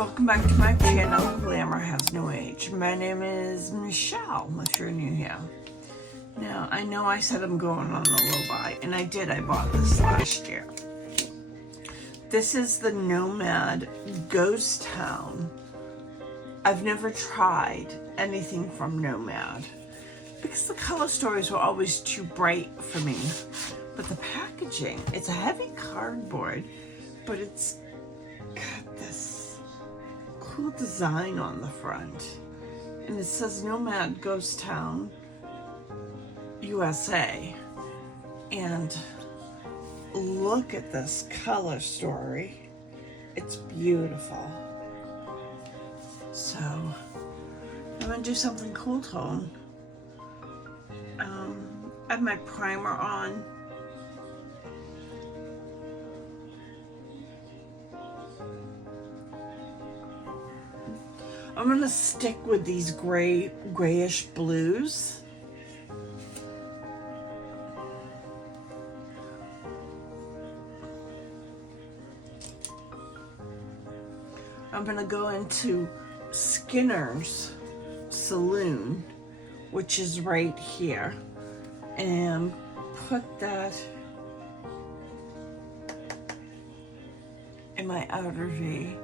welcome back to my channel, Glamour Has No Age. My name is Michelle, if you're new here. Now, I know I said I'm going on a low buy, and I did. I bought this last year. This is the Nomad Ghost Town. I've never tried anything from Nomad because the color stories were always too bright for me. But the packaging, it's a heavy cardboard, but it's got this cool design on the front. And it says Nomad Ghost Town, USA. And look at this color story. It's beautiful. So, I'm gonna do something cool tone. I have my primer on. I'm gonna stick with these grayish blues. I'm gonna go into Skinner's Saloon, which is right here, and put that in my outer V.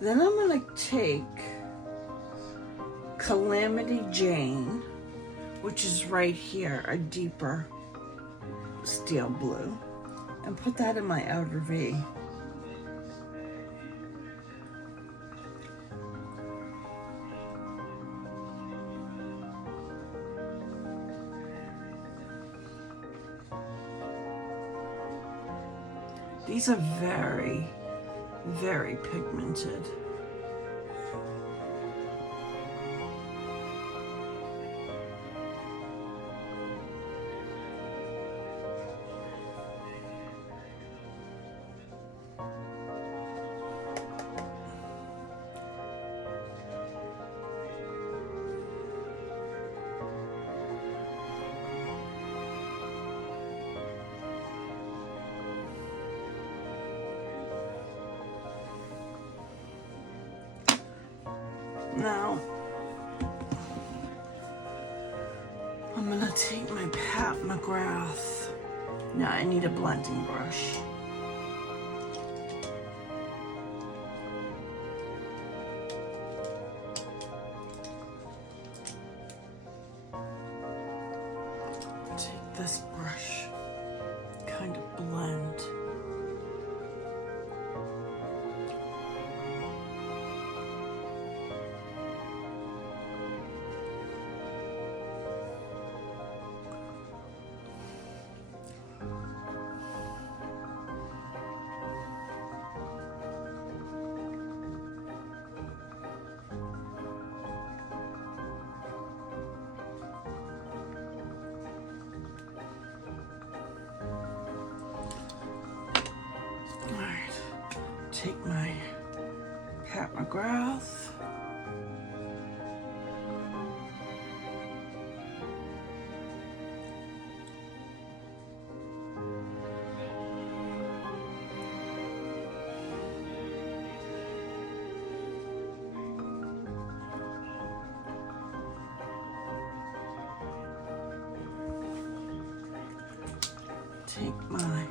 Then I'm gonna take Calamity Jane, which is right here, a deeper steel blue, and put that in my outer V. These are very, very pigmented. Now, I'm gonna take my Pat McGrath. Now I need a blending brush. Take this brush, kind of blend. Take my Pat McGrath. Take my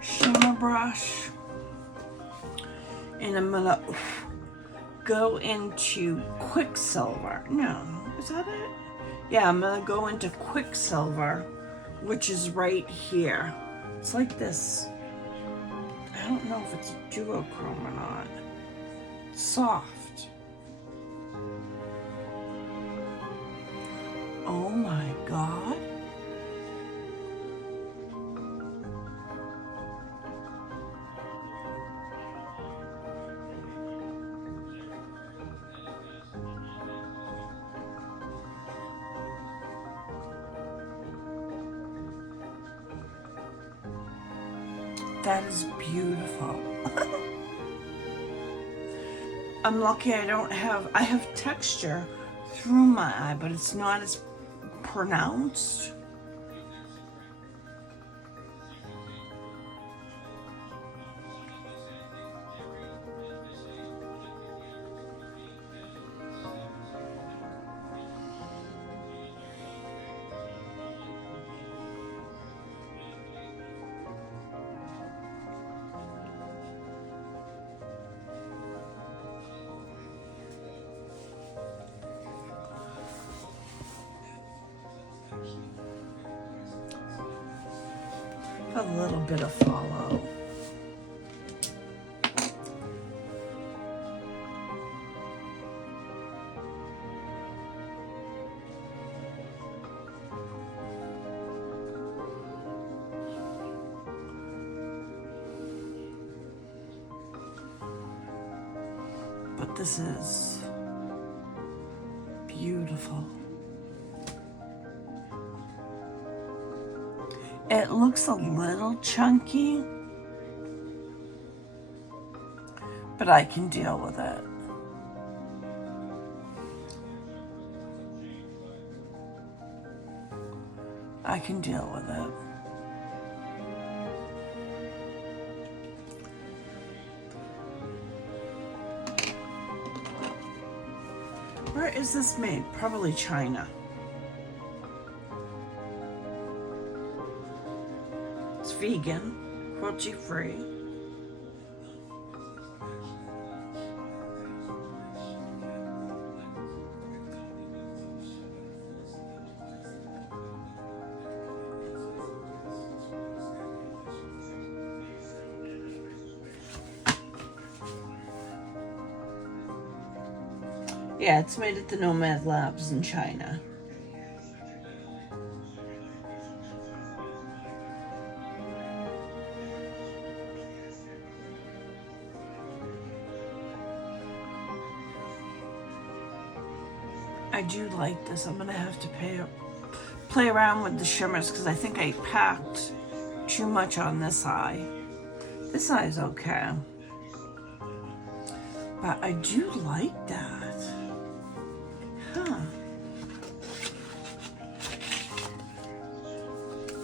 shimmer brush. And I'm gonna go into Quicksilver. No, is that it? Yeah, I'm gonna go into Quicksilver, which is right here. It's like this, I don't know if it's a duochrome or not. It's soft. Oh my God. That is beautiful. I'm lucky I have texture through my eye, but it's not as pronounced. A little bit of follow. But this is beautiful. It looks a little chunky, but I can deal with it. I can deal with it. Where is this made? Probably China. It's vegan, cruelty free. Yeah, it's made at the Nomad labs in China. I do like this. I'm gonna have to play around with the shimmers because I think I packed too much on this eye. This eye is okay, but I do like that. Huh.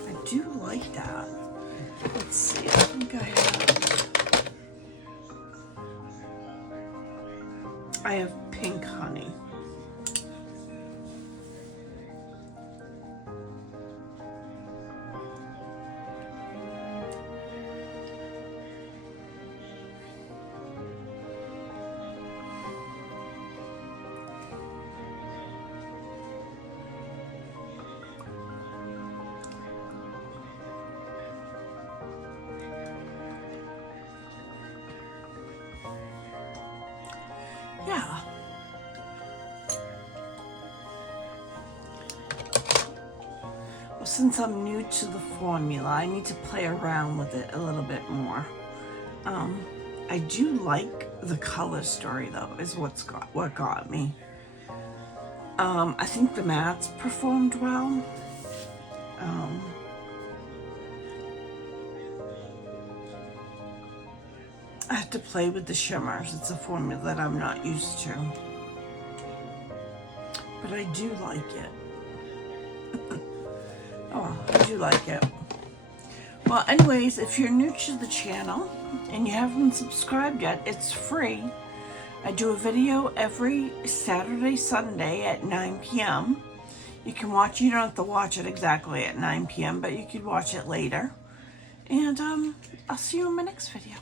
I do like that. Let's see, I think I have pink honey. Yeah. Well, since I'm new to the formula, I need to play around with it a little bit more. I do like the color story though, is what got me. I think the mattes performed well. I have to play with the shimmers. It's a formula that I'm not used to. But I do like it. Oh, I do like it. Well, anyways, if you're new to the channel and you haven't subscribed yet, it's free. I do a video every Saturday, Sunday at 9 p.m. You can watch, you don't have to watch it exactly at 9 p.m., but you could watch it later. And I'll see you in my next video.